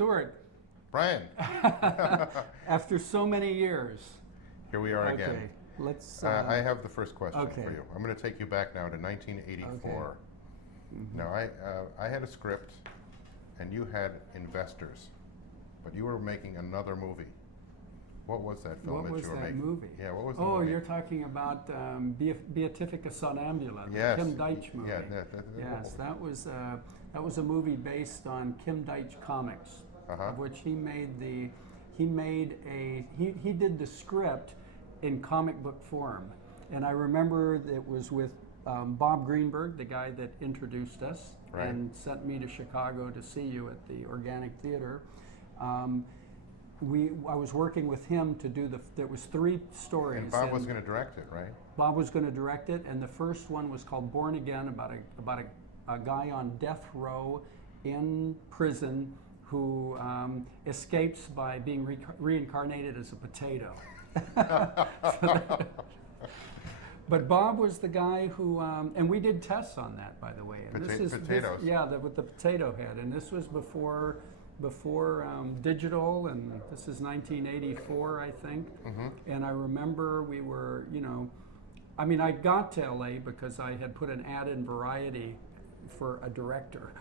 Stuart, Brian, after so many years. here we are Okay, again. let's. I have the first question okay. for you. I'm going to take you back now to 1984. Okay. Mm-hmm. Now, I had a script, and you had investors, but you were making another movie. What was that film What was you were that making? movie? Yeah, what was the Oh, movie? you're talking about Beatifica Somnambula, the Yes. Kim Deitch movie. Yeah, Yes, that was a movie based on Kim Deitch comics, of which he did the script in comic book form, and I remember it was with Bob Greenberg, the guy that introduced us Right. and sent me to Chicago to see you at the Organic Theater. I was working with him to do there was 3 stories. And Bob was going to direct it, right? Bob was going to direct it, and the first one was called Born Again, about a guy on death row in prison who escapes by being reincarnated as a potato. But Bob was the guy who, and we did tests on that, by the way. And Potatoes. with the potato head, and this was before digital, and this is 1984, I think. Mm-hmm. And I remember we were, I got to LA because I had put an ad in Variety for a director.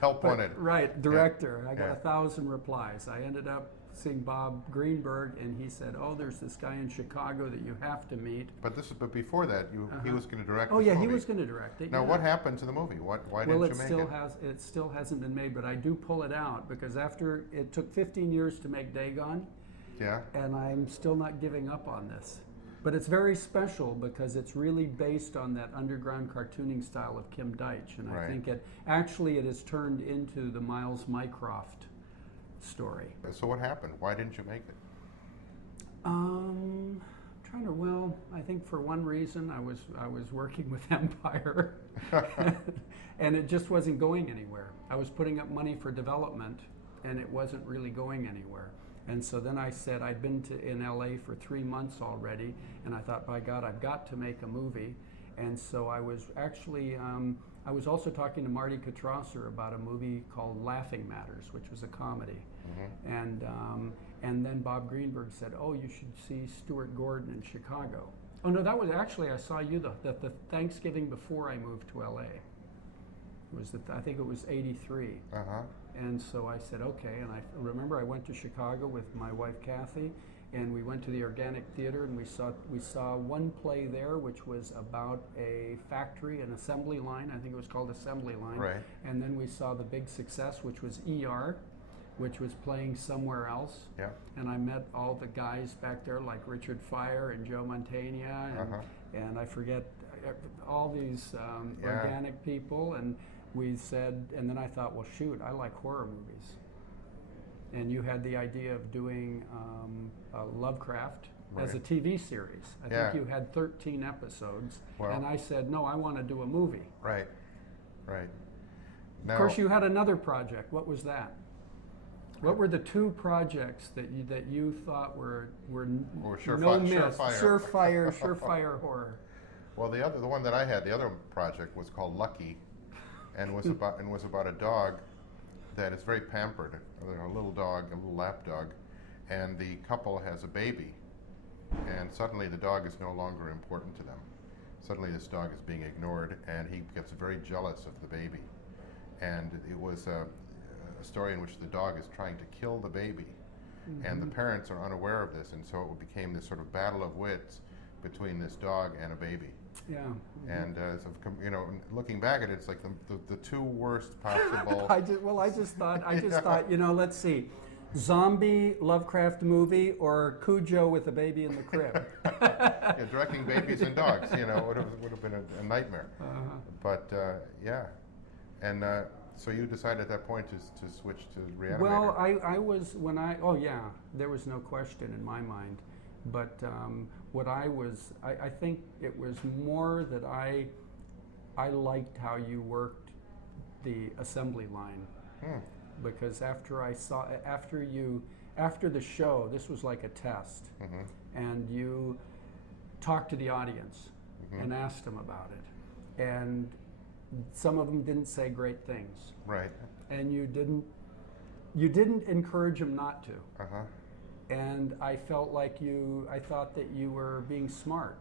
Help wanted. Right, director. Yeah. I got Yeah. 1,000 replies. I ended up seeing Bob Greenberg, and he said, "Oh, there's this guy in Chicago that you have to meet." But before that, he was going to direct. Oh this yeah, movie. he was going to direct it. Now, yeah. what happened to the movie? Why didn't you make it? It still hasn't been made, but I do pull it out because after it took 15 years to make Dagon, Yeah. and I'm still not giving up on this. But it's very special because it's really based on that underground cartooning style of Kim Deitch, and I Right. think it has turned into the Miles Mycroft story. So what happened? Why didn't you make it? I think for one reason I was working with Empire, and it just wasn't going anywhere. I was putting up money for development, and it wasn't really going anywhere. And so then I said I'd been in LA for 3 months already, and I thought, by God, I've got to make a movie. And so I was actually, I was also talking to Marty Katrasser about a movie called Laughing Matters, which was a comedy. Mm-hmm. And then Bob Greenberg said, "Oh, you should see Stuart Gordon in Chicago." Oh no, that was actually, I saw you the Thanksgiving before I moved to LA. I think it was '83. And so I said, okay, and I remember I went to Chicago with my wife Kathy, and we went to the Organic Theater, and we saw one play there which was about a factory, an assembly line. I think it was called Assembly Line. Right. And then we saw the big success, which was ER, which was playing somewhere else. Yeah. And I met all the guys back there like Richard Fire and Joe Mantegna, and I forget all these organic people, and we said, and then I thought, well, shoot, I like horror movies. And you had the idea of doing Lovecraft as a TV series. I think you had 13 episodes. Well, and I said, no, I want to do a movie. Right, right. Now, Of course, you had another project. What was that? What were the 2 projects that you thought were no miss, surefire horror? Well, the one that I had, the other project was called Lucky, and was about a dog that is very pampered, a little dog, a little lap dog, and the couple has a baby, and suddenly the dog is no longer important to them. Suddenly this dog is being ignored, and he gets very jealous of the baby. And it was a story in which the dog is trying to kill the baby, and the parents are unaware of this, and so it became this sort of battle of wits between this dog and a baby. Yeah. And looking back at it, it's like the 2 worst possible. I just thought, let's see, zombie Lovecraft movie or Cujo with a baby in the crib. Yeah, directing babies and dogs, would have been a nightmare. But yeah, and so you decided at that point to switch to Re-Animator. Well, there was no question in my mind. But I think it was more that I liked how you worked the assembly line, because after the show, this was like a test, and you talked to the audience and asked them about it, and some of them didn't say great things, right? And you didn't you didn't encourage them not to. Uh-huh. And I felt like I thought that you were being smart.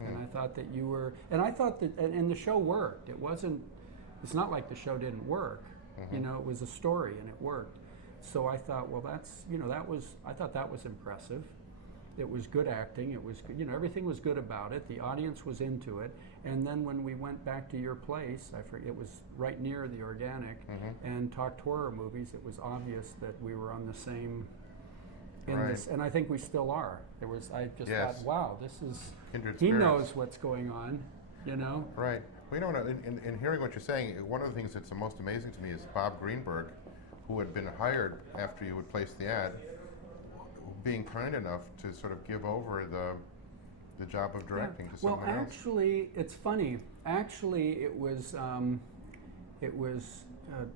And I thought that you were, and I thought that, and the show worked. It's not like the show didn't work. You know, it was a story and it worked. So I thought, well, I thought that was impressive. It was good acting. It was, everything was good about it. The audience was into it. And then when we went back to your place, I forget, it was right near the Organic, and talked horror movies, it was obvious that we were on the same, this, and I think we still are. I just thought, wow, this is, Kindred he spirits. knows what's going on, Right. We don't know. In hearing what you're saying, one of the things that's the most amazing to me is Bob Greenberg, who had been hired after you had placed the ad, being kind enough to sort of give over the job of directing to someone else. Well, actually, it's funny. Actually, it was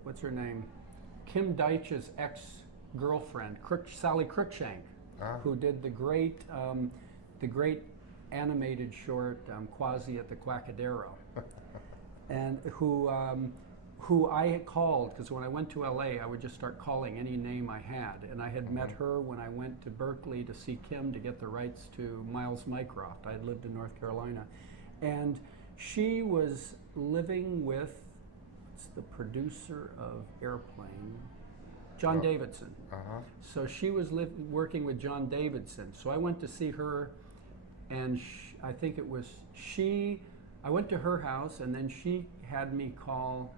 what's her name? Kim Deitch's ex-girlfriend, Sally Cruikshank, who did the great animated short Quasi at the Quackadero, and who I had called, because when I went to LA, I would just start calling any name I had. And I had met her when I went to Berkeley to see Kim to get the rights to Miles Mycroft. I had lived in North Carolina. And she was living with the producer of Airplane, John Davidson. So she was working with John Davidson. So I went to see her, and I think it was I went to her house, and then she had me call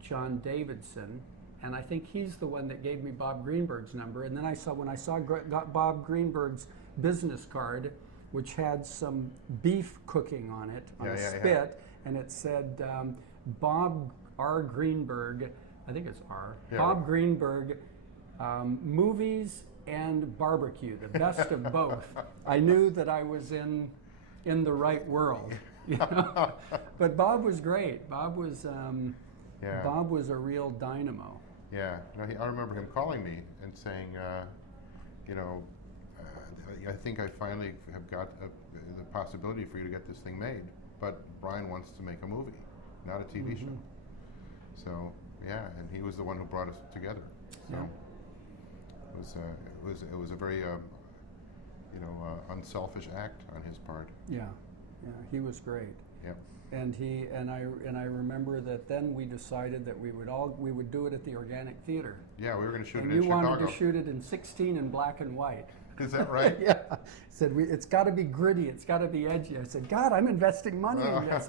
John Davidson, and I think he's the one that gave me Bob Greenberg's number. And then when I saw Bob Greenberg's business card, which had some beef cooking on it on a spit, and it said Bob R. Greenberg, I think it's R. Bob Greenberg, movies and barbecue, the best of both. I knew that I was in the right world, But Bob was great. Bob was a real dynamo. Yeah, I remember him calling me and saying, I think I finally have got the possibility for you to get this thing made, but Brian wants to make a movie, not a TV show. So and he was the one who brought us together. So it was a very unselfish act on his part. Yeah, he was great. Yep. And I remember that then we decided that we would do it at the Organic Theater. Yeah, we were going to shoot and it in Chicago. You wanted to shoot it in 16 in black and white. Is that right? Yeah. Said it's got to be gritty. It's got to be edgy. I said, God, I'm investing money in this.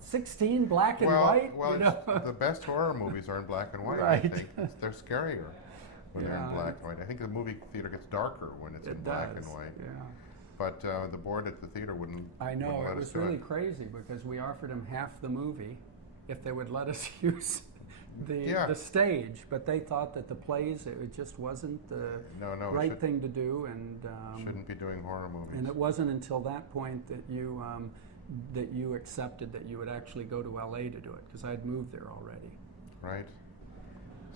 16 black and white. Well, the best horror movies are in black and white. Right. I think they're scarier when they're in black and white. I think the movie theater gets darker when it's in black and white. Yeah. But the board at the theater wouldn't. I know, wouldn't let it was us do really crazy because we offered them half the movie if they would let us use the stage, but they thought that the plays, it just wasn't the right thing to do, and shouldn't be doing horror movies. And it wasn't until that point that you accepted that you would actually go to LA to do it, because I'd moved there already. Right.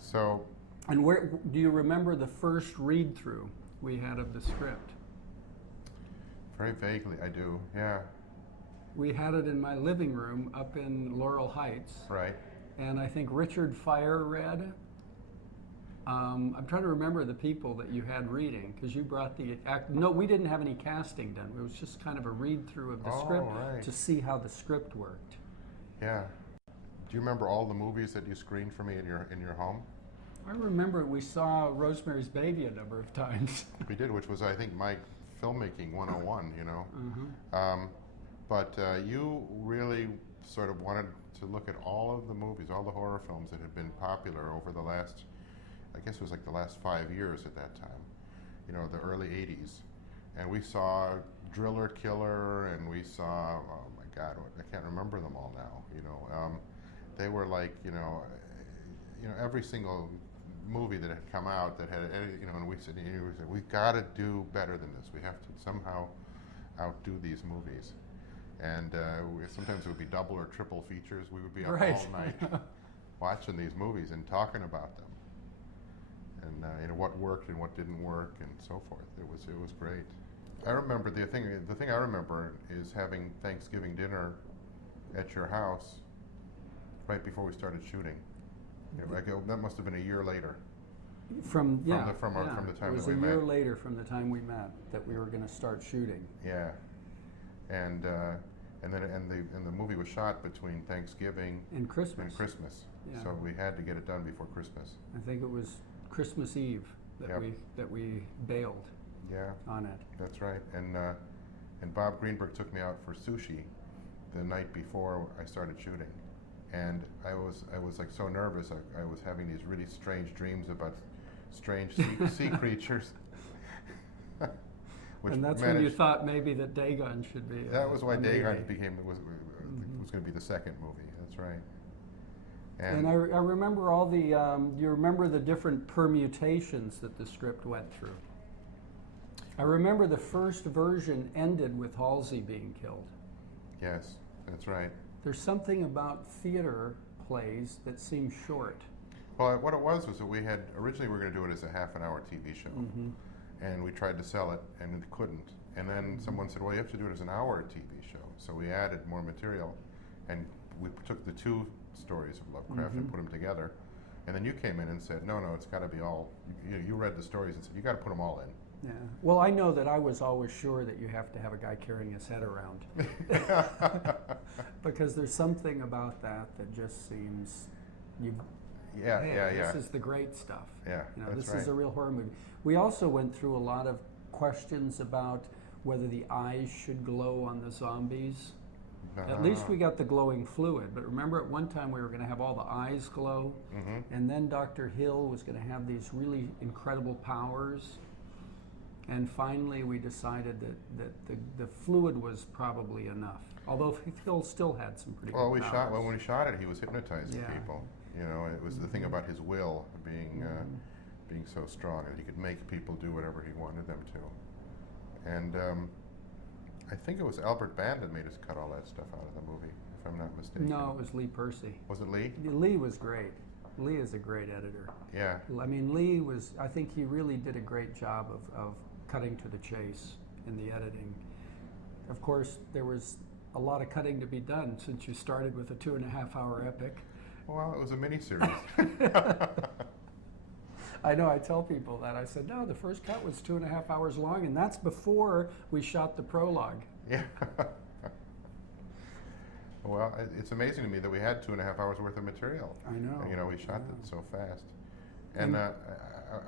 So. And where do you remember the first read through we had of the script? Very vaguely, I do. Yeah. We had it in my living room up in Laurel Heights. Right. And I think Richard Fire read. I'm trying to remember the people that you had reading, because you brought the act. No, we didn't have any casting done. It was just kind of a read through of the script to see how the script worked. Yeah. Do you remember all the movies that you screened for me in your home? I remember we saw Rosemary's Baby a number of times. We did, which was, I think, my filmmaking 101, But you really sort of wanted to look at all of the movies, all the horror films that had been popular over the last, I guess it was like the last 5 years at that time, the early 80s. And we saw Driller Killer, and we saw, oh my God, I can't remember them all now, they were like, every single movie that had come out that had, and we said, we've got to do better than this. We have to somehow outdo these movies. And sometimes it would be double or triple features. We would be up all night watching these movies and talking about them, and what worked and what didn't work and so forth. It was great. I remember the thing I remember is having Thanksgiving dinner at your house right before we started shooting. That must have been a year later. From the time it was that we a year met. later from the time we met that we were going to start shooting. Yeah, and the movie was shot between Thanksgiving And Christmas. Yeah. So we had to get it done before Christmas. I think it was Christmas Eve that Yep. we bailed Yeah, on it. that's right. And Bob Greenberg took me out for sushi the night before I started shooting, and I was like so nervous. I was having these really strange dreams about strange sea creatures. Which And that's when you thought maybe that Dagon should be. That was why a Dagon movie. was going to be the second movie. That's right. And I remember all the, you remember the different permutations that the script went through. I remember the first version ended with Halsey being killed. Yes, that's right. There's something about theater plays that seem short. Well, what it was that we had, originally we were going to do it as a half-an-hour TV show. Mm-hmm. And we tried to sell it, and it couldn't. And then someone said, well, you have to do it as an hour TV show. So we added more material, and we took the two stories of Lovecraft and put them together. And then you came in and said, no, it's got to be all, you read the stories and said, you got to put them all in. Yeah. Well, I know that I was always sure that you have to have a guy carrying his head around. Because there's something about that just seems, this is the great stuff. Yeah, this is a real horror movie. We also went through a lot of questions about whether the eyes should glow on the zombies. At least we got the glowing fluid, but remember at one time we were going to have all the eyes glow, and then Dr. Hill was going to have these really incredible powers, and finally we decided that the fluid was probably enough, although Hill still had some pretty good powers. When we shot it, he was hypnotizing people. It was the thing about his will being so strong, and he could make people do whatever he wanted them to. And I think it was Albert Band that made us cut all that stuff out of the movie, if I'm not mistaken. No, it was Lee Percy. Was it Lee? Lee was great. Lee is a great editor. Yeah. I mean, I think he really did a great job of cutting to the chase in the editing. Of course, there was a lot of cutting to be done since you started with a 2.5-hour epic. Well, it was a miniseries. I know, I tell people that. I said, no, the first cut was 2.5 hours long, and that's before we shot the prologue. Yeah. Well, it's amazing to me that we had 2.5 hours worth of material. I know. We shot it so fast. And I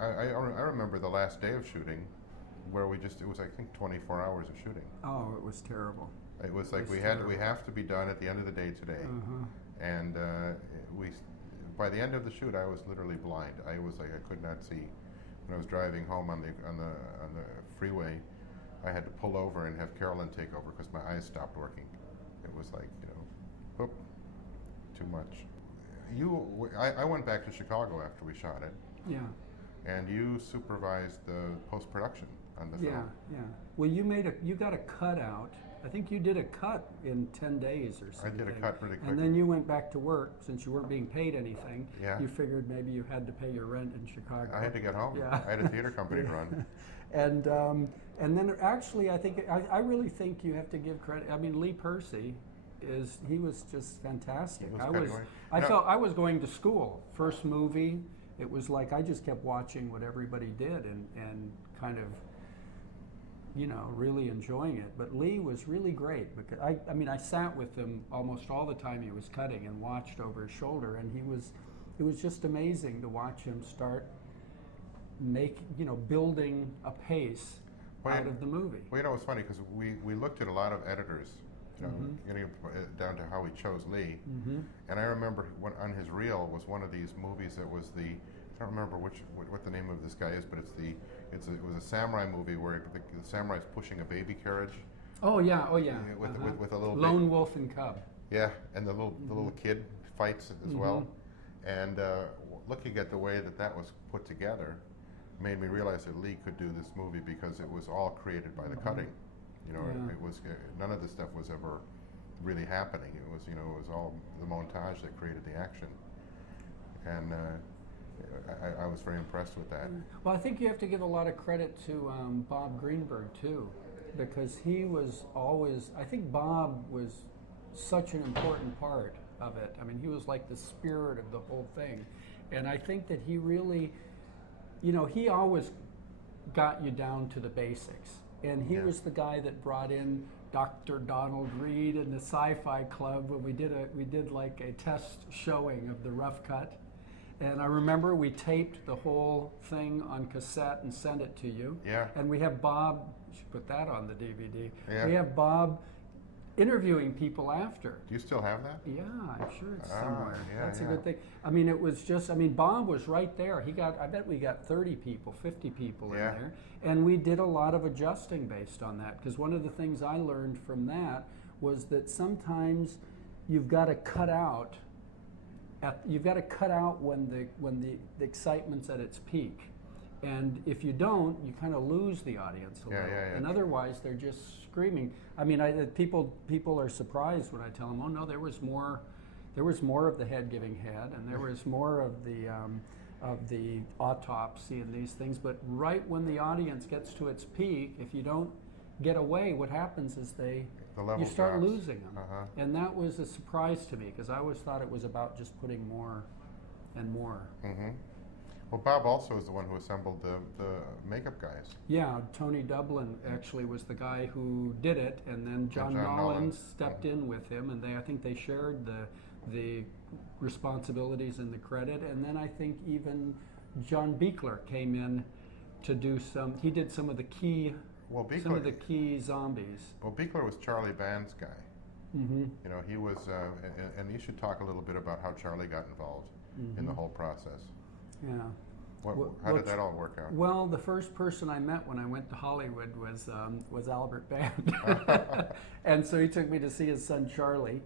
remember the last day of shooting where it was, I think, 24 hours of shooting. Oh, it was terrible. It was like we have to be done at the end of the day today. And by the end of the shoot, I was literally blind. I was like, I could not see. When I was driving home on the freeway, I had to pull over and have Carolyn take over because my eyes stopped working. It was like, whoop, too much. I went back to Chicago after we shot it. Yeah. And you supervised the post-production on the film. Yeah. Well, you got a cut out. I think you did a cut in 10 days or something. I did a cut really quick. And then you went back to work since you weren't being paid anything. Yeah. You figured maybe you had to pay your rent in Chicago. I had to get home. Yeah. I had a theater company to run. And then actually, I really think you have to give credit. I mean, Lee Percy he was just fantastic. I felt I was going to school. First movie, it was like I just kept watching what everybody did and kind of, really enjoying it. But Lee was really great because I sat with him almost all the time he was cutting and watched over his shoulder, and it was just amazing to watch him start building a pace out of the movie. Well, it's funny because we looked at a lot of editors, getting down to how he chose Lee. And I remember on his reel was one of these movies that was I don't remember what the name of this guy is, but it was a samurai movie where the samurai's pushing a baby carriage. Oh yeah. With a little lone wolf and cub. Yeah, and the little kid fights as well. And looking at the way that was put together made me realize that Lee could do this movie because it was all created by the cutting. It was none of this stuff was ever really happening. It was all the montage that created the action. And I was very impressed with that. Well, I think you have to give a lot of credit to Bob Greenberg too, because he was always. I think Bob was such an important part of it. I mean, he was like the spirit of the whole thing, and I think that he really you know, he always got you down to the basics. And he Yeah. was the guy that brought in Dr. Donald Reed and the Sci-Fi Club when we did like a test showing of the rough cut. And I remember we taped the whole thing on cassette and sent it to you. Yeah. And we have Bob, you should put that on the DVD. Yeah. We have Bob interviewing people after. Do you still have that? Yeah, I'm sure it's Ah, somewhere. yeah, That's a yeah. good thing. I mean, it was just, I mean, Bob was right there. I bet we got 30 people, 50 people Yeah. in there. And we did a lot of adjusting based on that. Because one of the things I learned from that was that sometimes you've got to cut out, when the excitement's at its peak. And if you don't, you kind of lose the audience a Yeah, little. yeah, yeah. And otherwise, they're just screaming. I mean, people are surprised when I tell them, "Oh no, there was more of the head giving head, and there was more of the autopsy and these things." But right when the audience gets to its peak, if you don't get away, what happens is The level you start drops. losing them. Uh-huh. And that was a surprise to me because I always thought it was about just putting more and more. Mm-hmm. Well, Bob also is the one who assembled the makeup guys. Yeah, Tony Dublin actually was the guy who did it, and then John John Nollins Nollins. stepped in with him, and I think they shared the responsibilities and the credit. And then I think even John Buechler came in to do he did some of the key Well, key zombies. Well, Buechler was Charlie Band's guy. Mm-hmm. You know, he was, and you should talk a little bit about how Charlie got involved in the whole process. Yeah. How did that all work out? Well, the first person I met when I went to Hollywood was Albert Band, and so he took me to see his son Charlie,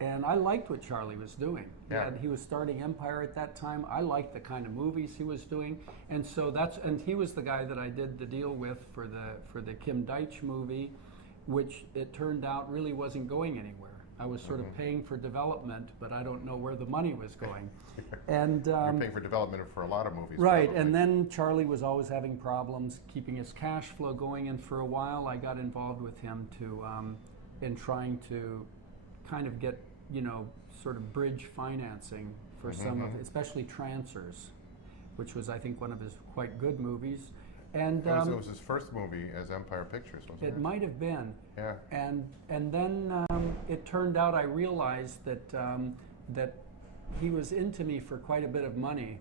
and I liked what Charlie was doing. Yeah. He was starting Empire at that time. I liked the kind of movies he was doing, and so and he was the guy that I did the deal with for the Kim Deitch movie, which it turned out really wasn't going anywhere. I was sort of paying for development, but I don't know where the money was going. And You're paying for development for a lot of movies. right, probably. and then Charlie was always having problems keeping his cash flow going, and for a while I got involved with him in trying to kind of get, sort of bridge financing for some of, especially Trancers, which was, I think, one of his quite good movies. And it was his first movie as Empire Pictures, wasn't it? it might have been. Yeah. And then it turned out I realized that he was into me for quite a bit of money,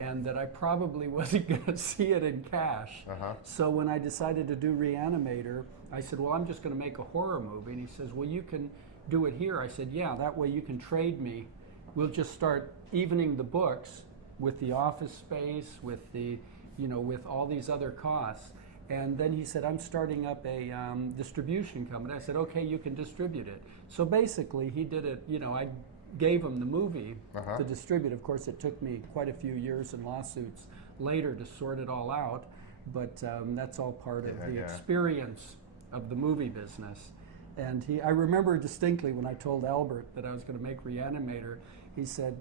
and that I probably wasn't going to see it in cash. Uh-huh. So when I decided to do Re-Animator, I said, well, I'm just going to make a horror movie. And he says, well, you can do it here. I said, yeah, that way you can trade me. We'll just start evening the books with the office space, with the, with all these other costs. And then he said, I'm starting up a distribution company. I said, okay, you can distribute it. So basically, he did it, I gave him the movie to distribute. Of course, it took me quite a few years and lawsuits later to sort it all out, but that's all part of the experience of the movie business. And I remember distinctly when I told Albert that I was going to make Re-Animator, he said,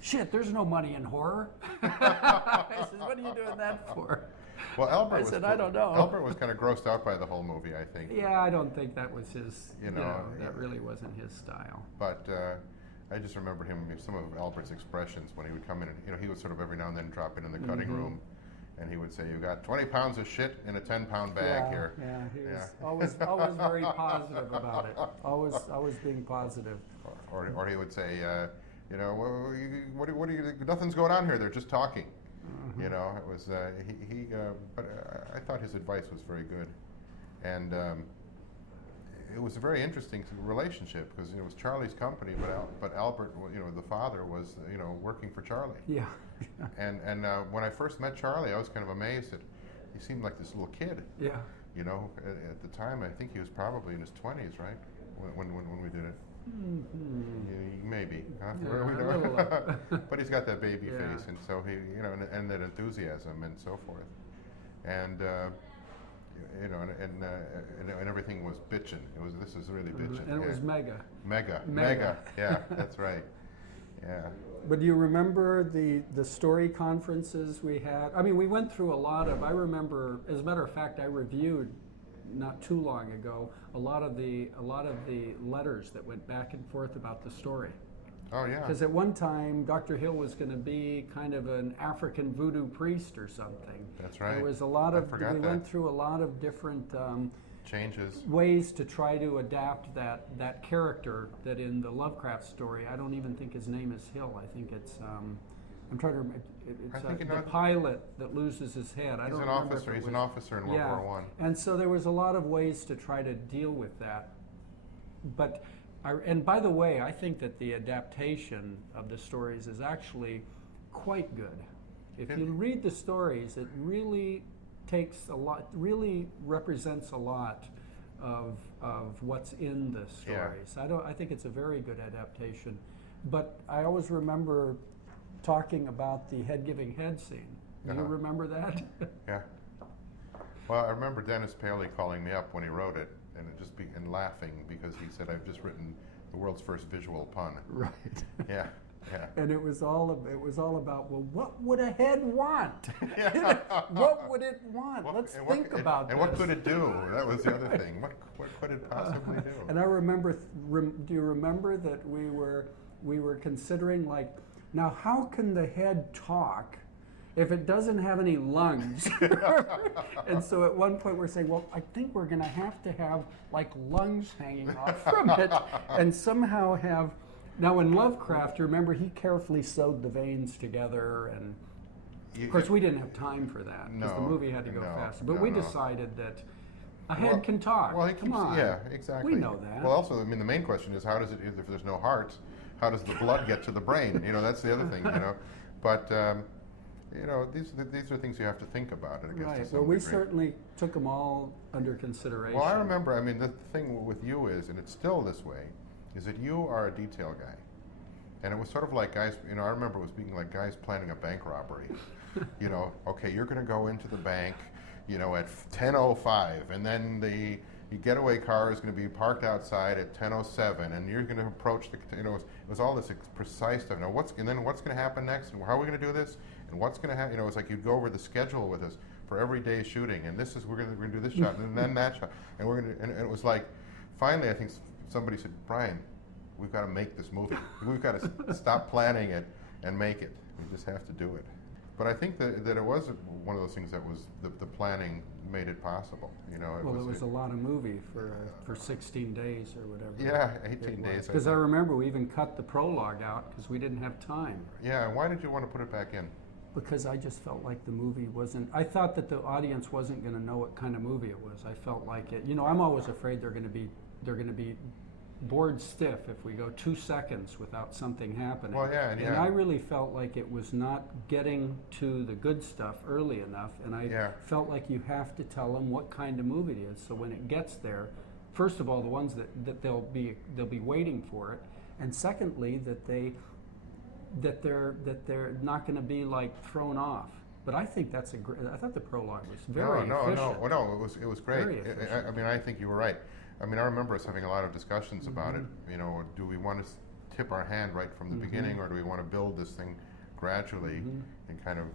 shit, there's no money in horror. I said, what are you doing that for? Well, Albert I don't know. Albert was kind of grossed out by the whole movie, I think. Yeah, I don't think that was his, that really wasn't his style. But I just remember some of Albert's expressions when he would come in, and he would sort of every now and then drop in the cutting room, and he would say, "You got 20 pounds of shit in a 10-pound bag here." Yeah, he was always very positive about it. Always being positive. Or he would say, what are you? Nothing's going on here. They're just talking. It was but I thought his advice was very good, and it was a very interesting relationship because it was Charlie's company, but Albert, the father was working for Charlie. Yeah. And when I first met Charlie, I was kind of amazed that he seemed like this little kid. Yeah. At the time, I think he was probably in his 20s, right? When we did it. Mm-hmm. Maybe, huh? Yeah, but he's got that baby face, and so he, and that enthusiasm and so forth, and and everything was bitchin'. This is really bitchin'. And it was mega. Mega. Yeah, that's right. Yeah. But do you remember the story conferences we had? I mean, we went through a lot of. I remember, as a matter of fact, I reviewed not too long ago a lot of the letters that went back and forth about the story. Oh yeah. Because at one time, Dr. Hill was going to be kind of an African voodoo priest or something. That's right. There was a lot I of, forgot we that. went through a lot of different Changes. ways to try to adapt that character that in the Lovecraft story, I don't even think his name is Hill. I think it's, I'm trying to remember, I think the pilot that loses his head. I He's don't an remember if officer. it He's was- an officer in World yeah. War One. And so there was a lot of ways to try to deal with that. But, and by the way, I think that the adaptation of the stories is actually quite good. If you read the stories, it really takes a lot, really represents a lot of what's in the stories. I think it's a very good adaptation. But I always remember talking about the head giving head scene. Do you remember that? Yeah. Well, I remember Dennis Paley calling me up when he wrote it, and and laughing because he said, "I've just written the world's first visual pun." Right. Yeah. Yeah. And it was all about, well, what would a head want? Yeah. What would it want? Let's and think about and this. what could it do? That was the other thing. What could it possibly do? And I remember, do you remember that we were considering, like, now how can the head talk if it doesn't have any lungs? And so at one point we're saying, well, I think we're going to have like lungs hanging off from it, and somehow have. Now in Lovecraft, remember, he carefully sewed the veins together, and of course we didn't have time for that because the movie had to go faster. But we decided that a head can talk. Well, Come on. Yeah, exactly. We know that. Well, also, I mean, the main question is, how does it? If there's no heart, how does the blood get to the brain? That's the other thing. But these are things you have to think about. I guess, Right. to some Well, we degree. certainly took them all under consideration. Well, I remember. I mean, the thing with you is, and it's still this way, is that you are a detail guy. And it was sort of like guys, I remember it was being like guys planning a bank robbery. Okay, you're going to go into the bank, at 10:05, and then the getaway car is going to be parked outside at 10:07, and you're going to approach it was all this precise stuff. Now, what's going to happen next, and how are we going to do this, and what's going to happen? It's like you'd go over the schedule with us for every day shooting, and we're going to do this shot, and then that shot, and and it was like, finally, I think somebody said, Brian, we've got to make this movie. We've got to stop planning it and make it. We just have to do it. But I think that it was one of those things that was the planning made it possible. It was a lot of movie for 16 days or whatever. Yeah, 18 days. Because I remember we even cut the prologue out because we didn't have time. Yeah, and why did you want to put it back in? Because I just felt like the movie wasn't. I thought that the audience wasn't going to know what kind of movie it was. I felt like it. I'm always afraid they're going to be bored stiff if we go 2 seconds without something happening. Well, yeah, and I really felt like it was not getting to the good stuff early enough, and I felt like you have to tell them what kind of movie it is. So when it gets there, first of all, the ones that they'll be waiting for it, and secondly that they're not going to be like thrown off. But I think I thought the prologue was very efficient. No, it was great. Very efficient. I mean, I think you were right. I mean, I remember us having a lot of discussions about it. Do we want to tip our hand right from the beginning, or do we want to build this thing gradually and kind of?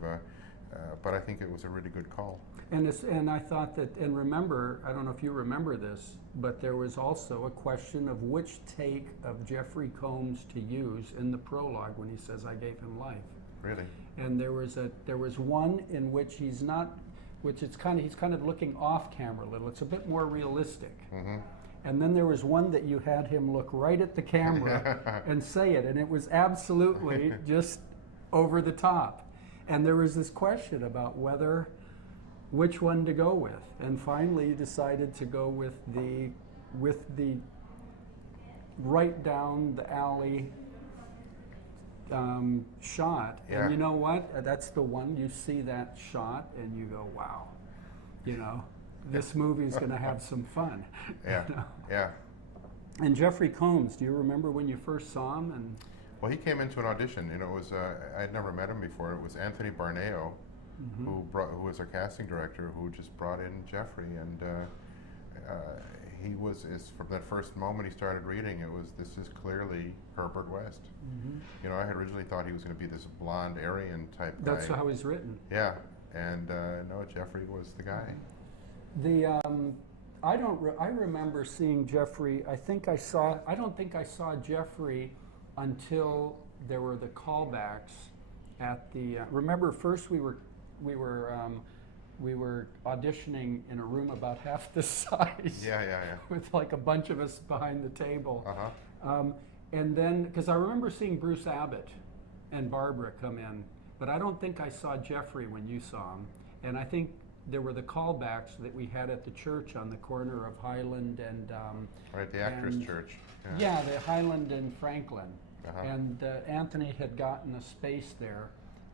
But I think it was a really good call. And I thought that, and remember, I don't know if you remember this, but there was also a question of which take of Jeffrey Combs to use in the prologue when he says, "I gave him life." Really? And there was one in which he's kind of looking off camera a little. It's a bit more realistic. Mm-hmm. And then there was one that you had him look right at the camera and say it, and it was absolutely just over the top. And there was this question about which one to go with. And finally you decided to go with the right down the alley shot. Yeah. And you know what? That's the one, you see that shot and you go, wow, this movie's going to have some fun. Yeah, yeah. And Jeffrey Combs, do you remember when you first saw him? And well, he came into an audition. It was I'd never met him before. It was Anthony Barneo, who was our casting director, who just brought in Jeffrey, and he was from that first moment he started reading. This is clearly Herbert West. I had originally thought he was going to be this blonde Aryan type guy. That's how he's written. Yeah, and no, Jeffrey was the guy. I remember seeing Jeffrey. I don't think I saw Jeffrey until there were the callbacks at the. Remember, first we were auditioning in a room about half the size. Yeah. With like a bunch of us behind the table. Uh-huh. And then, because I remember seeing Bruce Abbott and Barbara come in, but I don't think I saw Jeffrey when you saw him. And I think there were the callbacks that we had at the church on the corner of Highland and Right, the Actors Church. yeah, the Highland and Franklin. Uh-huh. And Anthony had gotten a space there,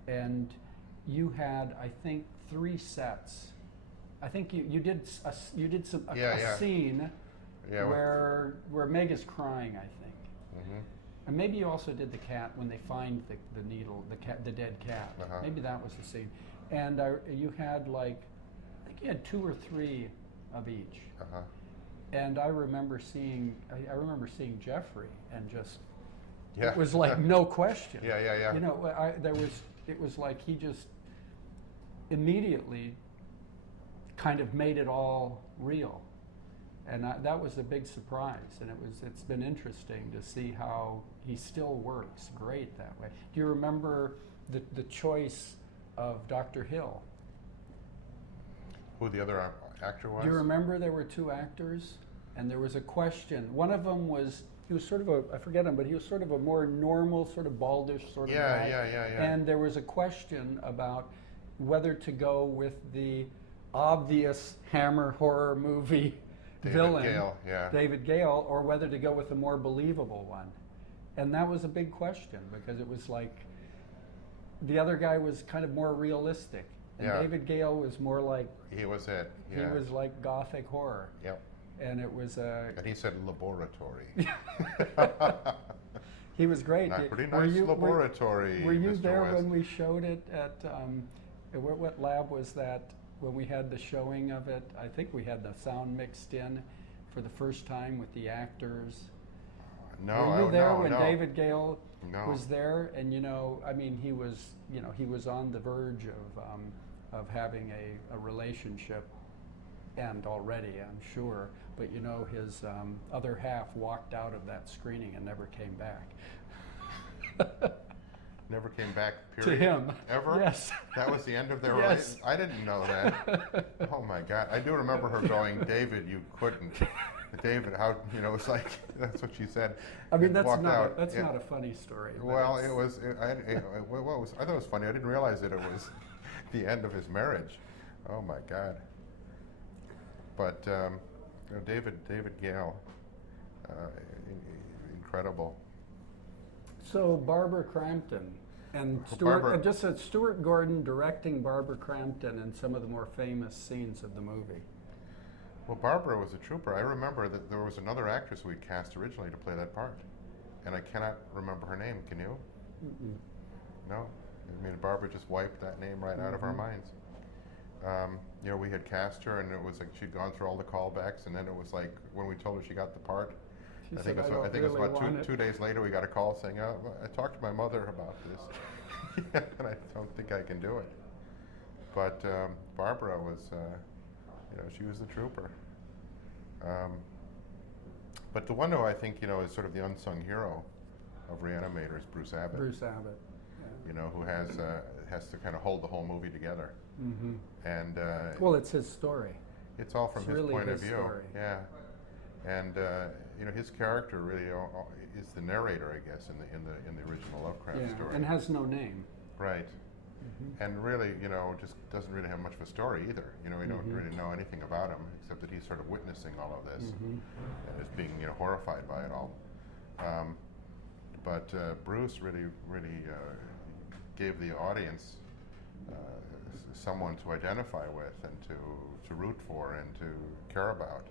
and you had, I think, 3 sets. I think you did a scene where Meg is crying, I think. Mm-hmm. And maybe you also did the cat when they find the needle, the dead cat. Uh-huh. Maybe that was the scene. And you had like, I think you had 2 or 3 of each. Uh-huh. And I remember seeing Jeffrey, and just Yeah. it was like no question. Yeah. You know, it was like he just immediately kind of made it all real, and that was a big surprise. And it's been interesting to see how he still works great that way. Do you remember the choice of Dr. Hill? Who the other actor was? Do you remember there were 2 actors, and there was a question. One of them was, he was sort of I forget him, but he was sort of a more normal, sort of baldish sort of guy. Yeah. And there was a question about whether to go with the obvious Hammer horror movie villain, David Gale, or whether to go with a more believable one. And that was a big question, because it was like the other guy was kind of more realistic. And David Gale was more like, he was it. he was like gothic horror. Yep. And it was And he said laboratory. he was great. Not pretty nice laboratory. Were you Mr. there West. when we showed it at what lab was that? When we had the showing of it, I think we had the sound mixed in for the first time with the actors. No, Were you there when no. David Gale No. was there? And I mean, he was on the verge of having a relationship end already, I'm sure. But his other half walked out of that screening and never came back. Never came back, To period? him. Ever? Yes. That was the end of their Yes. relationship? I didn't know that. Oh my God. I do remember her going, David, you couldn't. David, how, it's like, that's what she said. I mean, and that's walked not out. that's not a funny story. but Well, it's- it was, I thought it was funny. I didn't realize that it was the end of his marriage. Oh my God. But, David Gale, incredible. So Barbara Crampton and Stuart Gordon directing Barbara Crampton in some of the more famous scenes of the movie. Well, Barbara was a trooper. I remember that there was another actress we cast originally to play that part, and I cannot remember her name. Can you? Mm-mm. No? I mean, Barbara just wiped that name right out of our minds. We had cast her, and it was like she'd gone through all the callbacks, and then it was like when we told her she got the part, She I said, think "I it don't was really about want it." 2 days later we got a call saying, "Oh, I talked to my mother about this," and I don't think I can do it. But Barbara was, she was the trooper. But the one who I think is sort of the unsung hero of Re-Animator is Bruce Abbott. Bruce Abbott. Who has to kind of hold the whole movie together. Mm-hmm. And Well, it's his story. it's all from it's his really point of his view. story. Yeah. And his character really is the narrator, I guess, in the original Lovecraft story. And has no name. Right. Mm-hmm. And really, just doesn't really have much of a story either. We don't really know anything about him except that he's sort of witnessing all of this and is being, horrified by it all. But Bruce really gave the audience someone to identify with and to root for and to care about.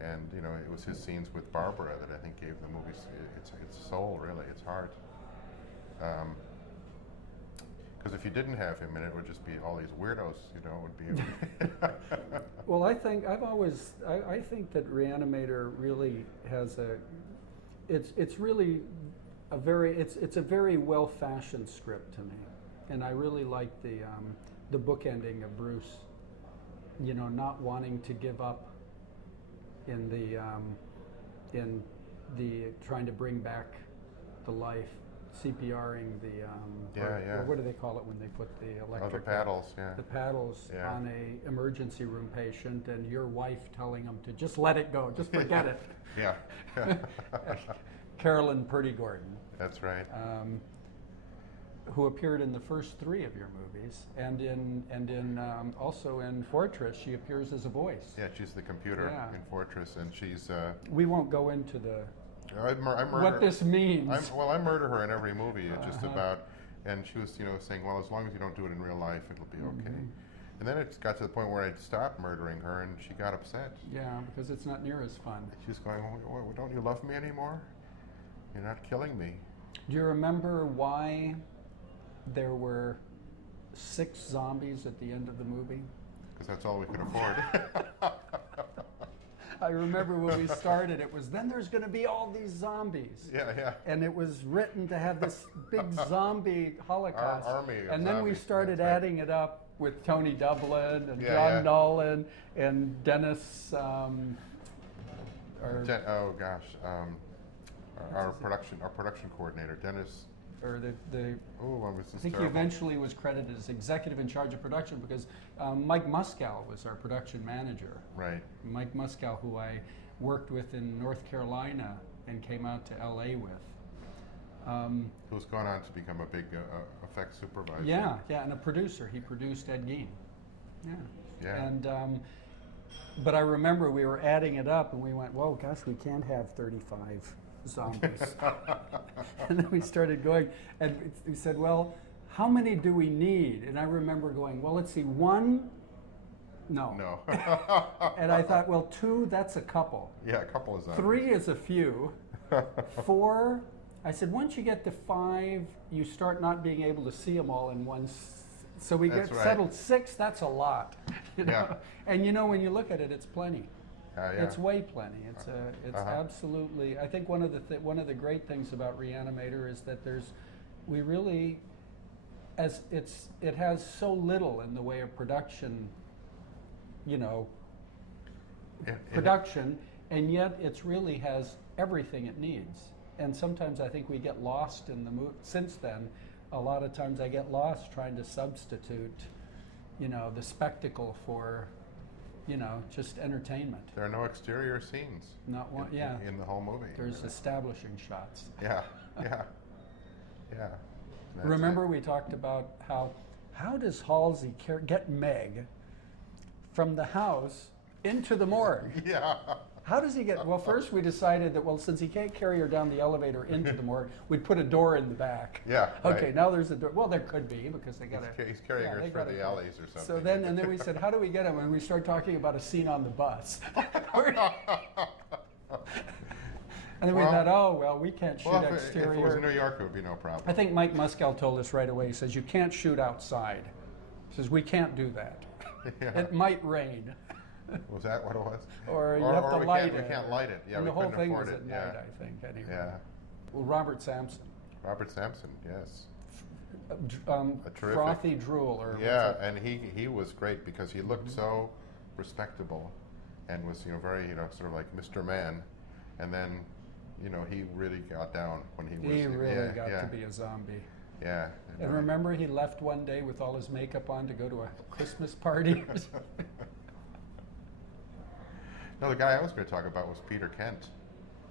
And it was his scenes with Barbara that I think gave the movie its soul, really, its heart. Because if you didn't have him in it, would just be all these weirdos, would be. Well, I think I think that Re-Animator really has it's really it's a very well-fashioned script to me, and I really like the bookending of Bruce, not wanting to give up in the trying to bring back the life, CPRing the or what do they call it when they put the electric? Oh, the paddles, yeah. The paddles Yeah. on a emergency room patient, and your wife telling them to just let it go, just forget it. Yeah. Carolyn Purdy Gordon. That's right. Who appeared in the first 3 of your movies, and in also in Fortress, she appears as a voice. Yeah, she's the computer in Fortress, and she's. We won't go into the I murder, what this means. I murder her in every movie. It's just about, and she was, saying, well, as long as you don't do it in real life, it'll be okay. And then it got to the point where I'd stopped murdering her, and she got upset. Yeah, because it's not near as fun. She's going, don't you love me anymore? You're not killing me. Do you remember why there were 6 zombies at the end of the movie? Because that's all we could afford. I remember when we started, it was, then there's going to be all these zombies. Yeah. And it was written to have this big zombie holocaust. Army of and then we zombies. started That's right. adding it up with Tony Dublin and Yeah, John yeah. Nolan and Dennis. Our production coordinator, Dennis. Or the Oh, I think he eventually was credited as executive in charge of production because Mike Muskow was our production manager. Right. Mike Muskow, who I worked with in North Carolina and came out to LA with. Who's gone on to become a big effects supervisor. Yeah, and a producer. He produced Ed Gein. Yeah. And but I remember we were adding it up and we went, whoa, gosh, we can't have 35 zombies. And then we started going, and we said, well, how many do we need? And I remember going, well, let's see, 1? No. And I thought, well, 2, that's a couple. Yeah, a couple of zombies. 3 is a few. 4, I said, once you get to 5, you start not being able to see them all in one. So we That's get right. settled 6, that's a lot. Yeah. And when you look at it, it's plenty. Yeah. It's way plenty. It's absolutely. I think one of the great things about Re-Animator is that it has so little in the way of production, and yet it really has everything it needs. And sometimes I think we get lost in the movie. Since then, a lot of times I get lost trying to substitute, the spectacle for, just entertainment. There are no exterior scenes. Not one. In the whole movie. There's establishing shots. Yeah. That's Remember it. we talked about how does Halsey get Meg from the house into the morgue? Yeah. How does he get? Well, first we decided that since he can't carry her down the elevator into the morgue, we'd put a door in the back. Yeah. Okay, right. now there's a door. Well, there could be because they got to. He's carrying her through the alleys or something. So then we said, how do we get him? And we start talking about a scene on the bus. And then we thought, we can't shoot exterior. If it was New York, it would be no problem. I think Mike Muskow told us right away. He says, you can't shoot outside. He says, we can't do that. Yeah. It might rain. Was that what it was? Or you have to light it. We can't light it. Yeah, and we the whole couldn't thing afford was it. at night, I think, anyway. Yeah. Well, Robert Sampson. Robert Sampson, yes. A terrific. Frothy drool. Or Yeah, and he was great because he looked so respectable and was, very, sort of like Mr. Man. And then, he really got down when he was. He really got to be a zombie. Yeah. And remember, he left one day with all his makeup on to go to a Christmas party. No, the guy I was going to talk about was Peter Kent.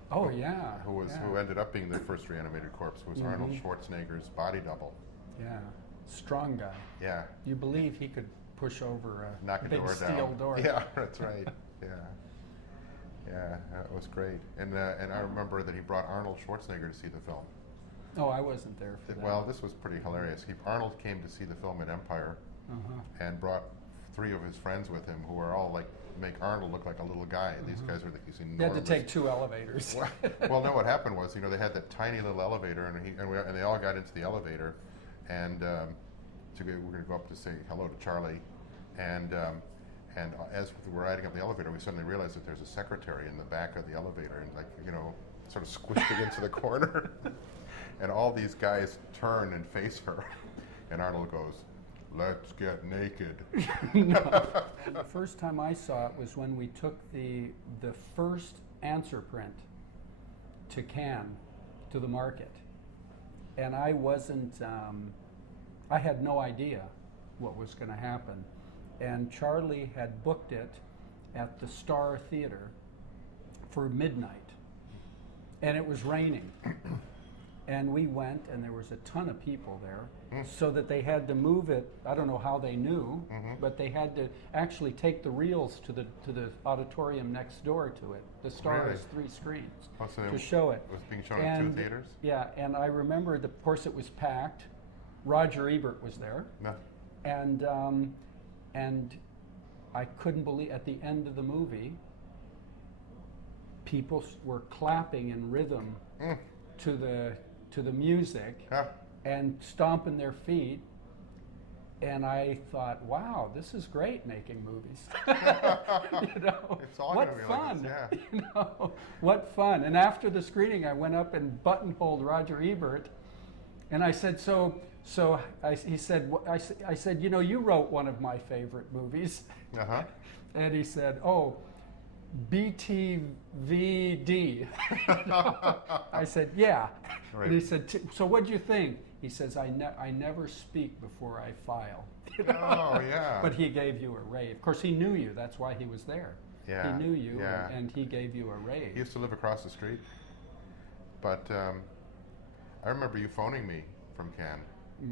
Oh yeah. Who ended up being the first Re-Animated corpse, who was Arnold Schwarzenegger's body double. Yeah, strong guy. Yeah. You believe he could push over a Knock a big door steel down. door. Yeah, that's right. Yeah, that was great. And I remember that he brought Arnold Schwarzenegger to see the film. Oh, I wasn't there for that. Well, this was pretty hilarious. Arnold came to see the film in Empire and brought 3 of his friends with him who were all make Arnold look like a little guy. And these guys were these enormous. You had to take 2 elevators. Well, no, what happened was, they had that tiny little elevator, and they all got into the elevator, and we're going to go up to say hello to Charlie, and as we're riding up the elevator, we suddenly realized that there's a secretary in the back of the elevator, and sort of squished against the corner, and all these guys turn and face her, and Arnold goes, "Let's get naked." No. The first time I saw it was when we took the first answer print to Cannes, to the market. and I wasn't. I had no idea what was going to happen, and Charlie had booked it at the Star Theater for midnight, and it was raining. And we went, and there was a ton of people there, so that they had to move it. I don't know how they knew, but they had to actually take the reels to the auditorium next door to it. The Star Really? has 3 screens So to show it. It was being shown in 2 theaters? Yeah, and I remember, of course, it was packed. Roger Ebert was there, No. and I couldn't believe, at the end of the movie, people were clapping in rhythm to the music Yeah. and stomping their feet, and I thought, wow, this is great, making movies. You know, It's all what gonna be fun! like this, You know, what fun! And after the screening, I went up and buttonholed Roger Ebert, and I said, he said, I said, you know, you wrote one of my favorite movies. Uh-huh. And he said, oh, BTVD. I said, yeah. Right. And he said, so what'd you think? He says, I never speak before I file. You know? Oh, yeah. But he gave you a rave. Of course, he knew you. That's why he was there. Yeah, He knew you, yeah. and he gave you a rave. He used to live across the street. But I remember you phoning me from Cannes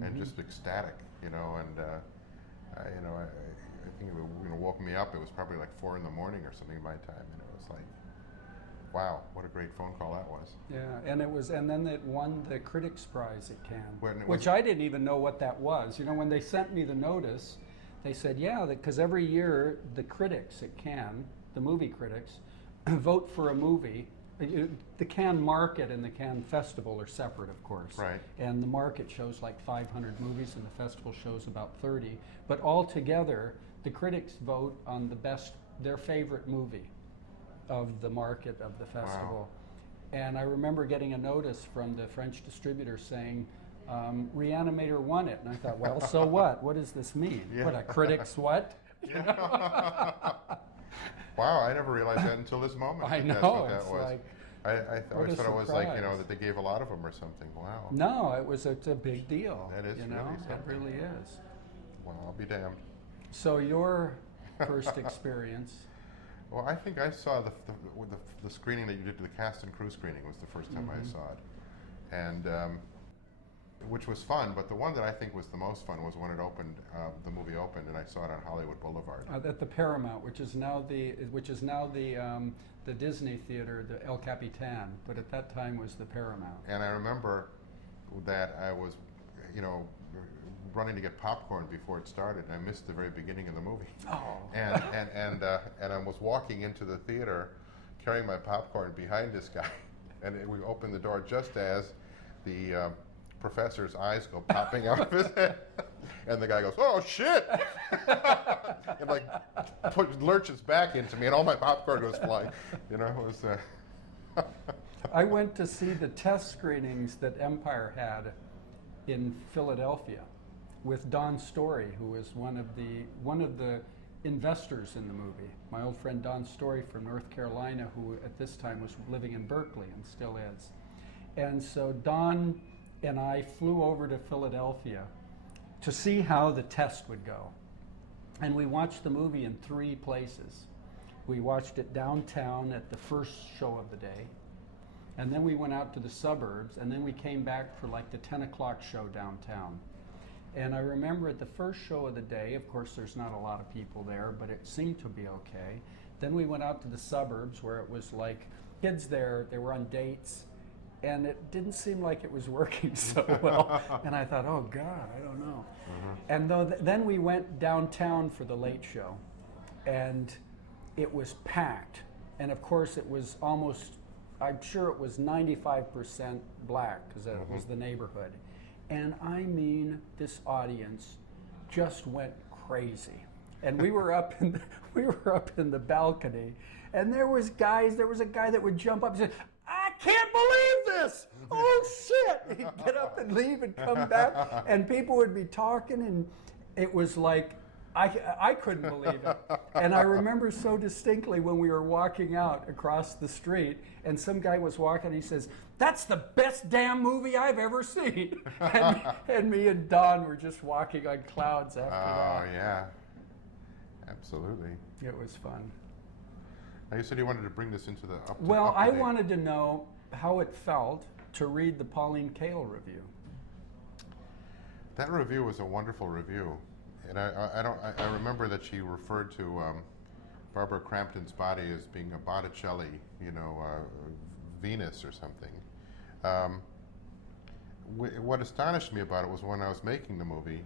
and just ecstatic, you know, and I think it woke me up. It was probably like 4 in the morning or something my time, and it was like, wow, what a great phone call that was. Yeah, and then it won the Critics' Prize at Cannes, Which I didn't even know what that was. You know, when they sent me the notice, they said, yeah, because every year the critics at Cannes, the movie critics, vote for a movie. The Cannes market and the Cannes festival are separate, of course. Right. And the market shows like 500 movies, and the festival shows about 30. But all together, the critics vote on their favorite movie of the market of the festival. Wow. And I remember getting a notice from the French distributor saying, Re-Animator won it. And I thought, well, so what? What does this mean? Yeah. What, a critic's what? Yeah. Wow, I never realized that until this moment. I know, That's what that it's was. like, I always thought it was like, you know, that they gave a lot of them or something. Wow. No, it's a big deal. That is you really know, something. it really is. Well, I'll be damned. So your first experience. Well, I think I saw the screening that you did, the cast and crew screening was the first time I saw it, and which was fun. But the one that I think was the most fun was when it opened. The movie opened, and I saw it on Hollywood Boulevard. At the Paramount, which is now the Disney Theater, the El Capitan, but at that time was the Paramount. And I remember that I was, you know, running to get popcorn before it started, and I missed the very beginning of the movie. Oh. And I was walking into the theater carrying my popcorn behind this guy, and we opened the door just as the professor's eyes go popping out of his head, and the guy goes, "Oh shit!" and like lurches back into me, and all my popcorn goes flying. You know, it was. I went to see the test screenings that Empire had in Philadelphia with Don Story, who was one of the investors in the movie. My old friend Don Story from North Carolina, who at this time was living in Berkeley and still is. And so Don and I flew over to Philadelphia to see how the test would go. And we watched the movie in 3 places. We watched it downtown at the first show of the day, and then we went out to the suburbs, and then we came back for like the 10 o'clock show downtown. And I remember at the first show of the day, of course there's not a lot of people there, but it seemed to be okay. Then we went out to the suburbs where it was like kids there, they were on dates, and it didn't seem like it was working so well. And I thought, oh God, I don't know. And then we went downtown for the late show, and it was packed. And of course it was almost, I'm sure it was 95% black, because it was the neighborhood. And I mean, this audience just went crazy. And we were up in the balcony, and there was a guy that would jump up and say, "I can't believe this! Oh shit!" He'd get up and leave and come back, and people would be talking, and it was like, I couldn't believe it. And I remember so distinctly when we were walking out across the street, and some guy was walking, he says, "That's the best damn movie I've ever seen." And me and Don were just walking on clouds after that. Oh, yeah. Absolutely. It was fun. Now, you said you wanted to bring this into the up to, Well, up to I date. wanted to know how it felt to read the Pauline Kael review. That review was a wonderful review. And I remember that she referred to Barbara Crampton's body as being a Botticelli, Venus or something. What astonished me about it was when I was making the movie,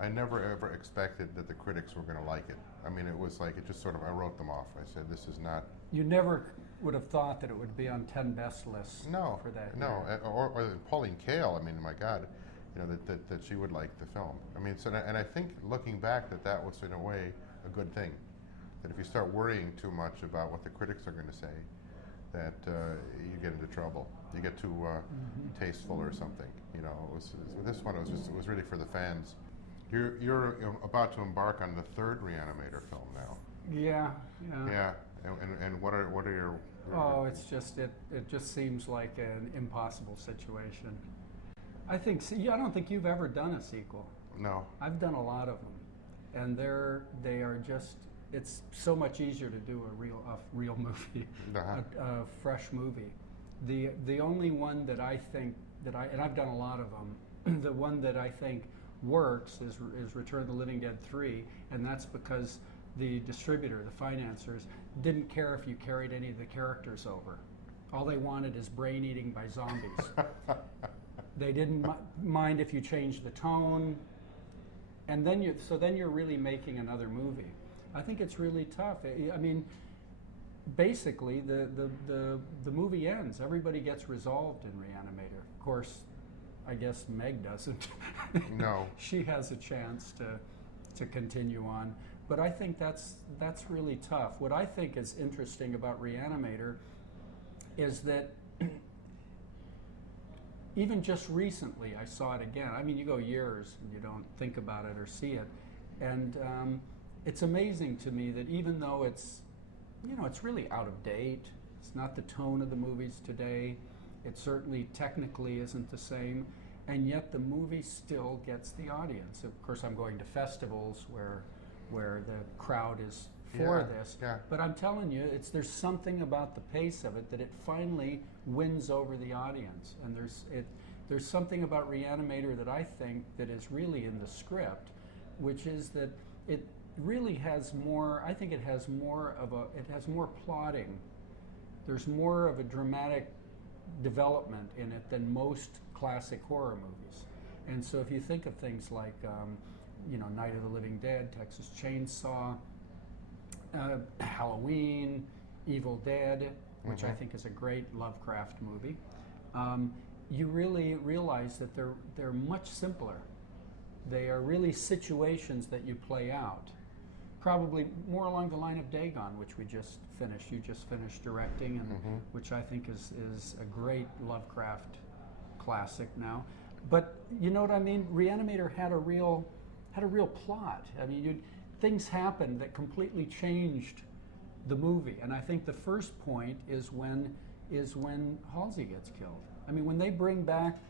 I never ever expected that the critics were going to like it. I mean, it was like, it just sort of, I wrote them off. I said, this is not... You never would have thought that it would be on 10 best lists No, for that no. year. Or Pauline Kael, I mean, my God, that she would like the film. I mean, and I think looking back that was in a way a good thing. That if you start worrying too much about what the critics are going to say, that you get into trouble. You get too tasteful or something. This one, it was really for the fans. You're about to embark on the third Re-Animator film now. Yeah. Yeah, and what are your? Oh, it's just it just seems like an impossible situation. I don't think you've ever done a sequel. No. I've done a lot of them, and they are just. It's so much easier to do a real movie, a fresh movie. The only one that I think and I've done a lot of them. The one that I think works is Return of the Living Dead 3, and that's because the distributor, the financiers, didn't care if you carried any of the characters over. All they wanted is brain eating by zombies. They didn't mind if you changed the tone, and then you're really making another movie. I think it's really tough. I mean, basically the movie ends. Everybody gets resolved in Re-Animator. Of course, I guess Meg doesn't. No. She has a chance to continue on. But I think that's really tough. What I think is interesting about Re-Animator is that even just recently I saw it again. I mean, you go years and you don't think about it or see it. And it's amazing to me that even though it's really out of date, it's not the tone of the movies today, it certainly technically isn't the same, and yet the movie still gets the audience. Of course, I'm going to festivals where the crowd is for this, but I'm telling you, there's something about the pace of it that it finally wins over the audience, and there's something about Re-Animator that I think that is really in the script, which is that it really has more. I think it has more plotting. There's more of a dramatic development in it than most classic horror movies. And so if you think of things like Night of the Living Dead, Texas Chainsaw, Halloween, Evil Dead, which I think is a great Lovecraft movie, you really realize that they're much simpler. They are really situations that you play out. Probably more along the line of Dagon, which you just finished directing, and which I think is a great Lovecraft classic now. But you know what I mean? Re-Animator had a real plot. I mean, things happened that completely changed the movie. And I think the first point is when Halsey gets killed. I mean, when they bring back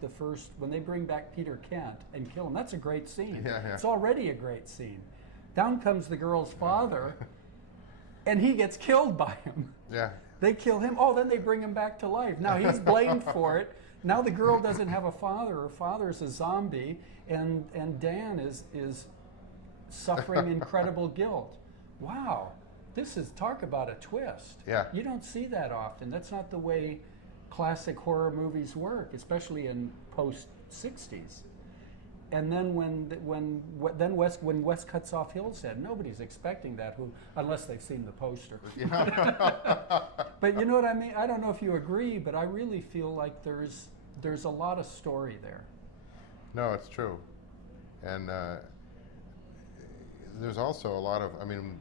Peter Kent and kill him, that's a great scene. Yeah. It's already a great scene. Down comes the girl's father, and he gets killed by him. Yeah. They kill him. Oh, then they bring him back to life. Now he's blamed for it. Now the girl doesn't have a father. Her father's a zombie, and Dan is suffering incredible guilt. Wow, talk about a twist. Yeah. You don't see that often. That's not the way classic horror movies work, especially in post-'60s. And then when Wes cuts off Hill's head, nobody's expecting that, unless they've seen the poster. But you know what I mean? I don't know if you agree, but I really feel like there's a lot of story there. No, it's true, and there's also a lot of. I mean,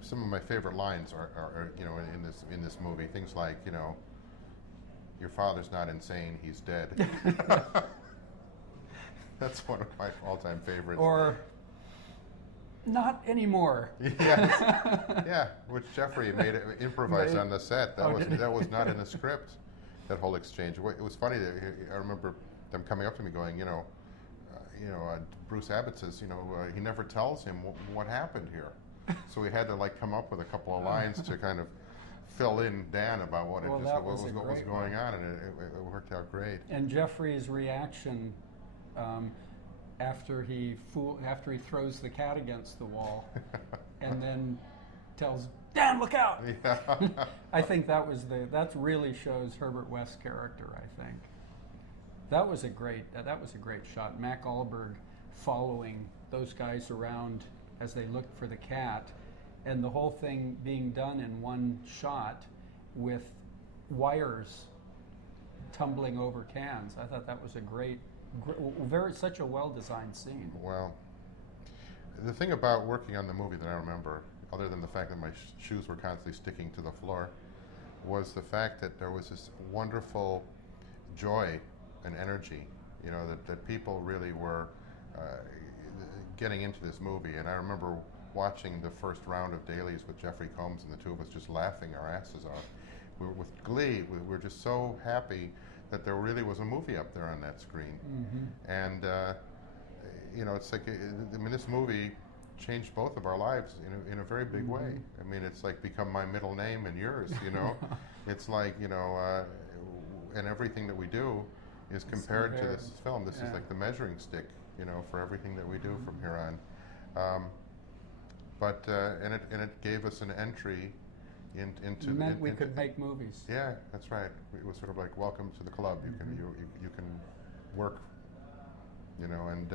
some of my favorite lines are in this movie. Things like your father's not insane, he's dead. That's one of my all-time favorites. Or Not anymore. Yes. Yeah, which Jeffrey made improvise on the set. Oh, did he? That was not in the script. That whole exchange. It was funny that I remember them coming up to me going, Bruce Abbott says, he never tells him what happened here. So we had to like come up with a couple of lines to kind of fill in Dan about what was going on, and it worked out great. And Jeffrey's reaction after he throws the cat against the wall, and then tells Dan, look out! Yeah. I think that really shows Herbert West's character. I think that was a great shot. Mac Allberg following those guys around as they looked for the cat, and the whole thing being done in one shot with wires tumbling over cans. I thought that was such a well-designed scene. Well, the thing about working on the movie that I remember, other than the fact that my shoes were constantly sticking to the floor, was the fact that there was this wonderful joy and energy, that people really were getting into this movie. And I remember watching the first round of dailies with Jeffrey Combs and the two of us just laughing our asses off. We were with glee. We were just so happy that there really was a movie up there on that screen. Mm-hmm. And it's like, this movie changed both of our lives in a very big mm-hmm. way. I mean, it's like become my middle name and yours. It's like and everything that we do is compared to this film. This is like the measuring stick, for everything that we do mm-hmm. from here on. And it gave us an entry into. It meant we could make movies. Yeah, that's right. It was sort of like welcome to the club. Mm-hmm. You can work, and.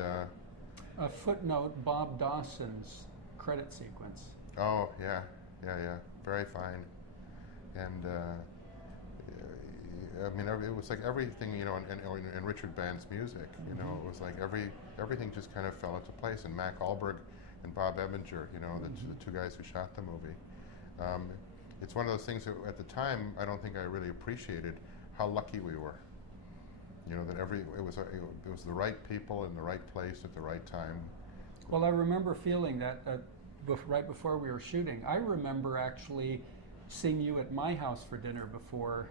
A footnote: Bob Dawson's credit sequence. Oh yeah, very fine, and I mean it was like everything, and Richard Band's music. Mm-hmm. It was like everything just kind of fell into place. And Mac Allberg and Bob Ebinger, mm-hmm. the two guys who shot the movie. It's one of those things that at the time I don't think I really appreciated how lucky we were. That it was the right people in the right place at the right time. Well, I remember feeling that right before we were shooting. I remember actually seeing you at my house for dinner before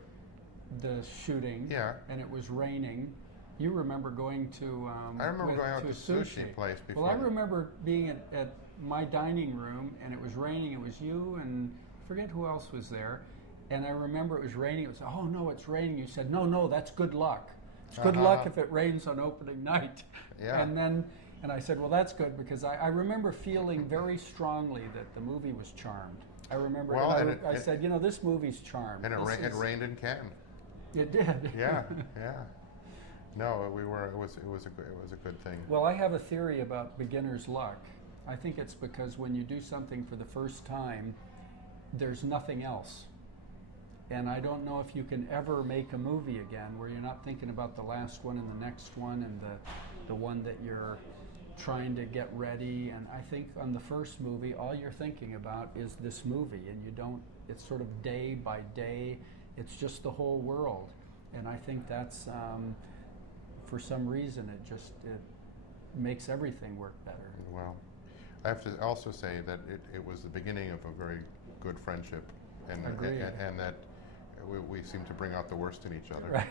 the shooting. Yeah. And it was raining. You remember going to I remember going out to a sushi place before. Well, I remember being at my dining room, and it was raining. It was you and I forget who else was there. And I remember it was raining. It was, oh no, it's raining. You said, no, that's good luck. It's good luck if it rains on opening night. Yeah. And I said, well, that's good, because I remember feeling very strongly that the movie was charmed. I remember, I said, this movie's charmed. And it rained in Cannes. It did. Yeah. No, it was a good thing. Well, I have a theory about beginner's luck. I think it's because when you do something for the first time, there's nothing else. And I don't know if you can ever make a movie again where you're not thinking about the last one and the next one and the one that you're trying to get ready. And I think on the first movie, all you're thinking about is this movie, and it's sort of day by day, it's just the whole world. And I think that's, for some reason, it makes everything work better. Well, I have to also say that it was the beginning of a very good friendship, and that we seem to bring out the worst in each other. Right.